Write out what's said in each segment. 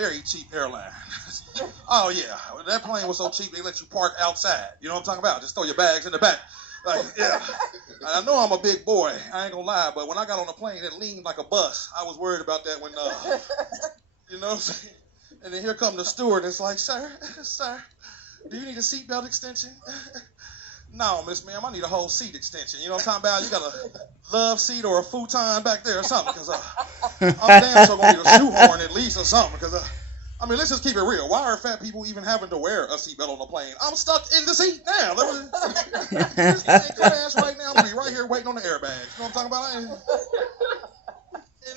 very cheap airline. Oh yeah, that plane was so cheap they let you park outside. You know what I'm talking about? Just throw your bags in the back. Like, yeah. And I know I'm a big boy. I ain't gonna lie, but when I got on the plane, it leaned like a bus. I was worried about that when, you know what I'm saying? And then here come the steward. It's like, sir, do you need a seatbelt extension? No, Miss Ma'am, I need a whole seat extension. You know what I'm talking about? You got a love seat or a futon back there or something, because I'm damn sure gonna need a shoehorn at least or something, because I mean, let's just keep it real. Why are fat people even having to wear a seatbelt on the plane? I'm stuck in the seat now. This plane crash right now. I'm gonna be right here waiting on the airbags. You know what I'm talking about? And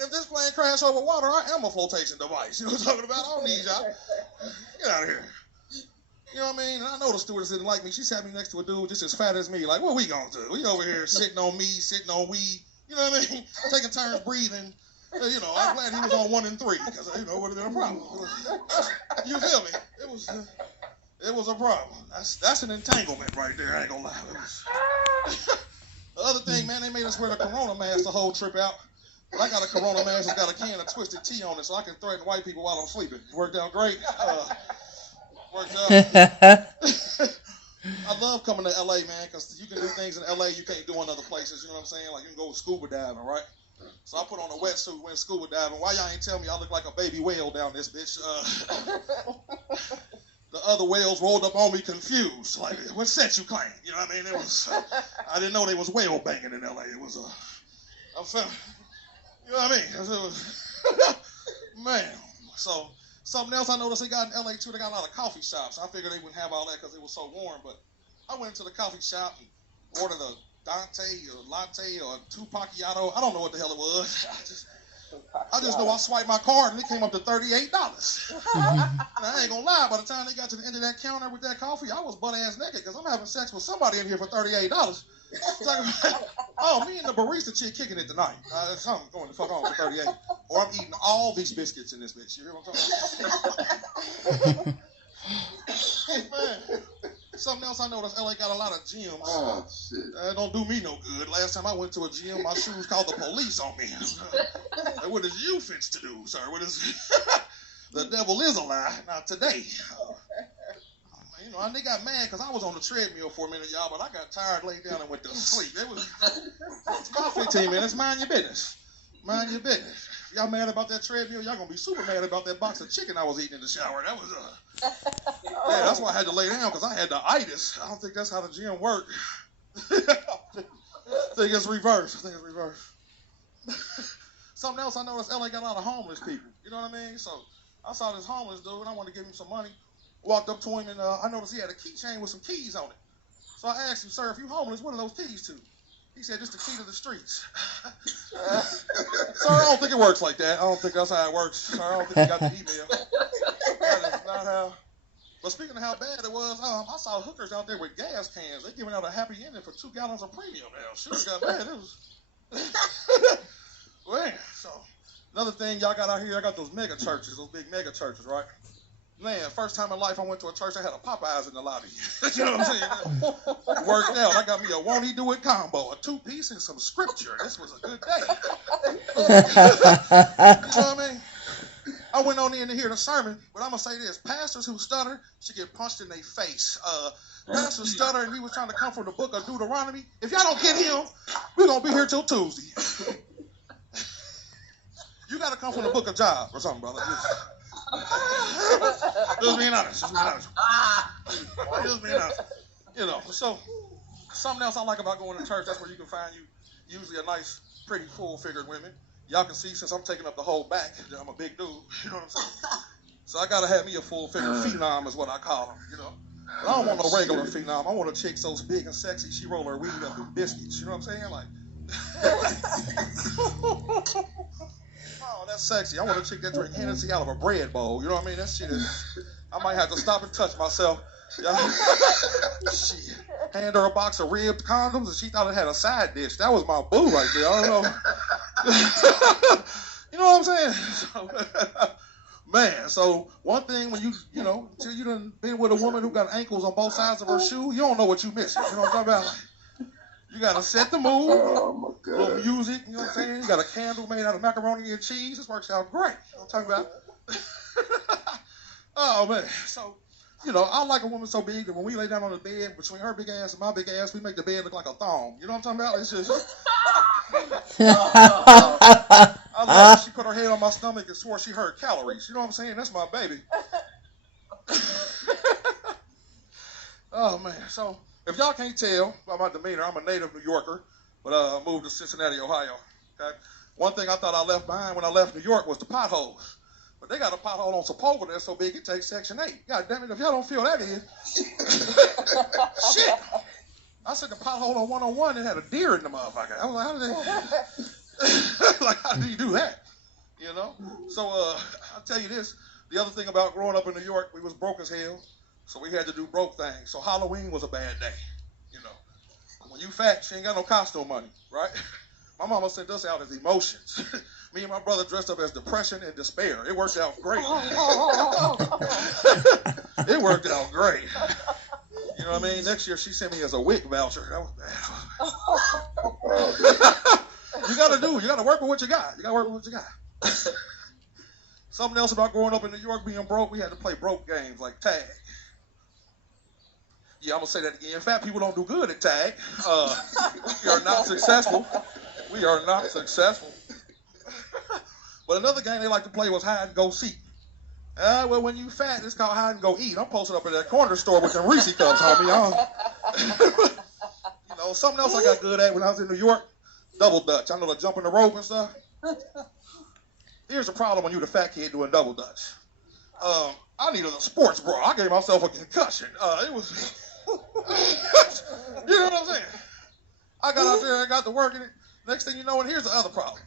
if this plane crash over water, I am a flotation device. You know what I'm talking about? I don't need y'all. Get out of here. You know what I mean? And I know the stewardess didn't like me. She sat me next to a dude just as fat as me. Like, what we gonna do? We over here sitting on me, sitting on weed. You know what I mean? Taking turns breathing. You know, I'm glad he was on 1 and 3, because, you know, it would have been a problem. You feel me? It was a problem. That's an entanglement right there. I ain't gonna lie. The other thing, man, they made us wear the Corona mask the whole trip out. But I got a Corona mask that's got a can of Twisted Tea on it, so I can threaten white people while I'm sleeping. Worked out great. Worked out. I love coming to LA, man, because you can do things in LA you can't do in other places. You know what I'm saying? Like, you can go scuba diving, right? So I put on a wetsuit, went scuba diving. Why y'all ain't tell me I look like a baby whale down this bitch? The other whales rolled up on me confused. Like, what sex you claim? You know what I mean? It was, I didn't know they was whale banging in LA. It was, I felt, you know what I mean? It was, man. So, something else I noticed they got in LA too, they got a lot of coffee shops. I figured they wouldn't have all that because it was so warm, but I went into the coffee shop and ordered a Dante or latte or two macchiato. I don't know what the hell it was. I just know I swiped my card and it came up to $38. And I ain't gonna lie, by the time they got to the end of that counter with that coffee, I was butt ass naked because I'm having sex with somebody in here for $38. Oh, me and the barista chick kicking it tonight. Something going the fuck on for 38. Or I'm eating all these biscuits in this bitch. You hear what I'm talking about? Man. Something else I noticed, LA got a lot of gyms. Oh, shit. That don't do me no good. Last time I went to a gym, my shoes called the police on me. Like, what is you fits to do, sir? What is... The devil is a lie. Not today. You know, they got mad because I was on the treadmill for a minute, y'all, but I got tired, laid down, and went to sleep. It's about 15 minutes. Mind your business. Mind your business. If y'all mad about that treadmill, y'all gonna be super mad about that box of chicken I was eating in the shower. That was yeah, that's why I had to lay down, because I had the itis. I don't think that's how the gym worked. I think it's reversed. Something else I noticed, LA got a lot of homeless people. You know what I mean? So I saw this homeless dude, and I wanted to give him some money. Walked up to him, and I noticed he had a keychain with some keys on it. So I asked him, sir, if you homeless, what are those keys to? He said, just the key to the streets. Sir, I don't think it works like that. I don't think that's how it works. Sir, I don't think you got the email. That is not how. But speaking of how bad it was, I saw hookers out there with gas cans. They giving out a happy ending for 2 gallons of premium now. Shit got bad. It was... Man, so another thing y'all got out here, I got those mega churches, those big mega churches, right? Man, first time in life I went to a church, I had a Popeyes in the lobby. You know what I'm saying? Worked out. I got me a won't he do it combo, a 2-piece and some scripture. This was a good day. You know what I mean? I went on in to hear the sermon, but I'm going to say this. Pastors who stutter should get punched in their face. Pastor stutter, and he was trying to come from the book of Deuteronomy. If y'all don't get him, we're going to be here till Tuesday. You got to come from the book of Job or something, brother. Just being honest. Just being honest. You know, so something else I like about going to church, that's where you can find you usually a nice, pretty, full-figured women. Y'all can see, since I'm taking up the whole back, I'm a big dude. You know what I'm saying? So I got to have me a full-figured phenom is what I call them, you know. But I don't want no regular phenom. I want a chick so big and sexy, she roll her weed up in biscuits. You know what I'm saying? Like... Oh, that's sexy. I want a chick that drink Hennessy out of a bread bowl. You know what I mean? That shit is... I might have to stop and touch myself. Yeah. Shit. Hand her a box of ribbed condoms, and she thought it had a side dish. That was my boo right there. I don't know. You know what I'm saying? So, man, so one thing when you know, till you done been with a woman who got ankles on both sides of her shoe, you don't know what you missing. You know what I'm talking about? Like, you got to set the mood. Oh, my God. Little music, you know what I'm saying? You got a candle made out of macaroni and cheese. This works out great. You know what I'm talking about? Oh man, so I like a woman so big that when we lay down on the bed between her big ass and my big ass, we make the bed look like a thong. You know what I'm talking about? It's just I love it. She put her head on my stomach and swore she heard calories. You know what I'm saying? That's my baby. Oh man, so if y'all can't tell by my demeanor, I'm a native New Yorker, but I moved to Cincinnati, Ohio. Okay, one thing I thought I left behind when I left New York was the potholes. But they got a pothole on Sepulveda that's so big it takes Section 8. God damn it, if y'all don't feel that in. Shit. I said the pothole on 101 it had a deer in the motherfucker. I was like, how did you do that? So I'll tell you this. The other thing about growing up in New York, we was broke as hell. So we had to do broke things. So Halloween was a bad day. When you fat, she ain't got no costume money, right? My mama sent us out as emotions. Me and my brother dressed up as depression and despair. It worked out great. It worked out great. You know what I mean? Next year, she sent me as a WIC voucher. That was bad. You got to work with what you got. Something else about growing up in New York being broke, we had to play broke games like tag. Yeah, I'm going to say that again. Fat people don't do good at tag. We are not successful. But another game they like to play was hide and go seek. Well, when you fat, it's called hide and go eat. I'm posted up at that corner store with them Reese cups, homie. Something else I got good at when I was in New York, double dutch. I know the jumping the rope and stuff. Here's the problem when you're the fat kid doing double dutch. I needed a sports bra. I gave myself a concussion. It was, you know what I'm saying? I got out there, I got to work in it. Next thing you know, and here's the other problem.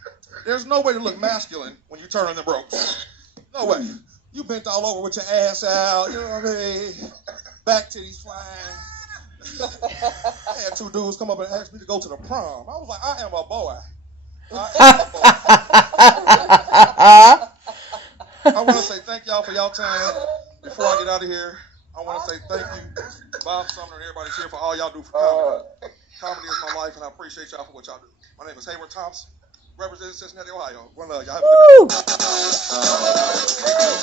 There's no way to look masculine when you turn on the ropes. No way. You bent all over with your ass out, you know what I mean? Back titties flying. I had two dudes come up and ask me to go to the prom. I was like, I am a boy. I want to say thank y'all for y'all time. Before I get out of here, I want to say thank you, Bob Sumner and everybody here for all y'all do for comedy. Comedy is my life, and I appreciate y'all for what y'all do. My name is Hayward Thompson, representing Cincinnati, Ohio. One love. Y'all have a good day.